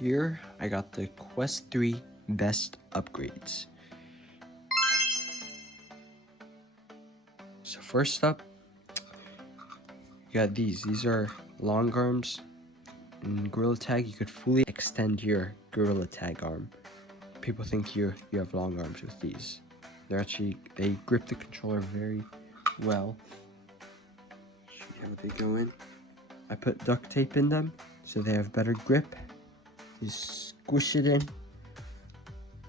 Here I got the Quest 3 best upgrades. So first up, you got these. These are long arms. In Gorilla Tag, you could fully extend your Gorilla Tag arm. People think you have long arms with these. They grip the controller very well. Show you how they go in. I put duct tape in them so they have better grip. You squish it in.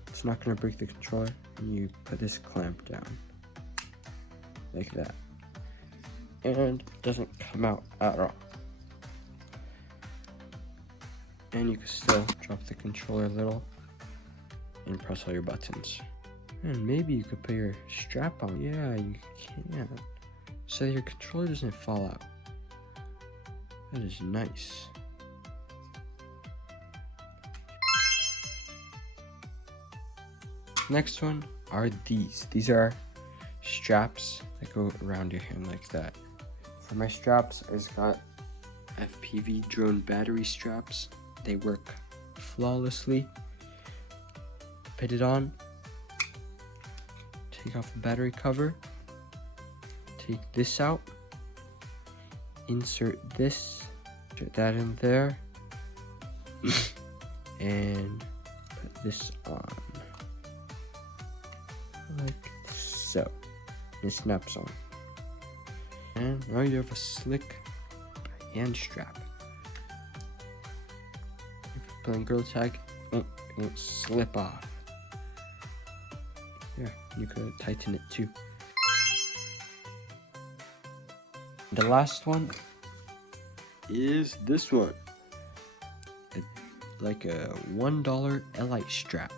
It's not gonna break the controller. And you put this clamp down. Like that. And it doesn't come out at all. And you can still drop the controller a little and press all your buttons. And maybe you could put your strap on. Yeah, you can. So your controller doesn't fall out. That is nice. Next one are these. These are straps that go around your hand like that. For my straps, I just got FPV drone battery straps. They work flawlessly. Put it on. Take off the battery cover. Take this out. Insert this. Put that in there. And put this on. Like so. It snaps on. And now you have a slick hand strap. If you're playing Gorilla Tag, it won't slip off. Yeah, you could tighten it too. The last one is this one. It's like a $1 Elite strap.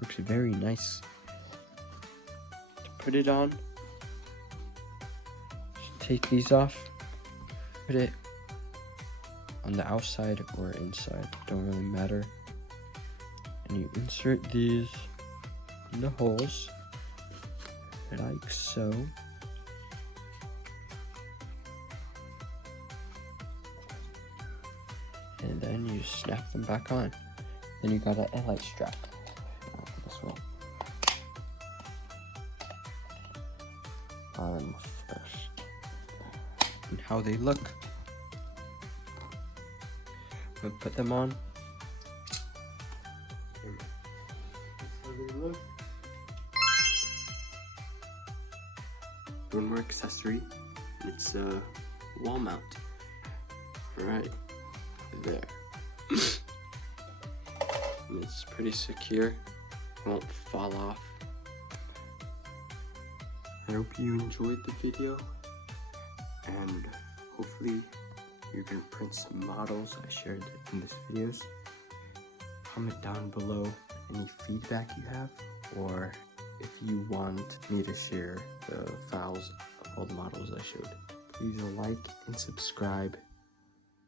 Looks very nice. To put it on, just take these off, put it on the outside or inside, don't really matter. And you insert these in the holes, like so. And then you snap them back on. Then you got an Elite strap. This way. Bottom first. And how they look. I'm gonna put them on. That's how they look. One more accessory. It's a wall mount. Right there. And it's pretty secure. Won't fall off. I hope you enjoyed the video, and hopefully you can print some models I shared in this videos. Comment down below any feedback you have, or if you want me to share the files of all the models I showed. Please like and subscribe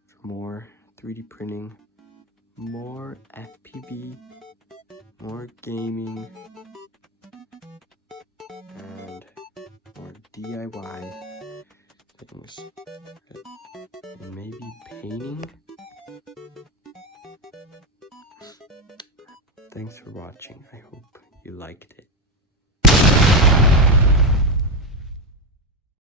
for more 3D printing, more FPV, more gaming, and more DIY things, and maybe painting. Thanks for watching. I hope you liked it.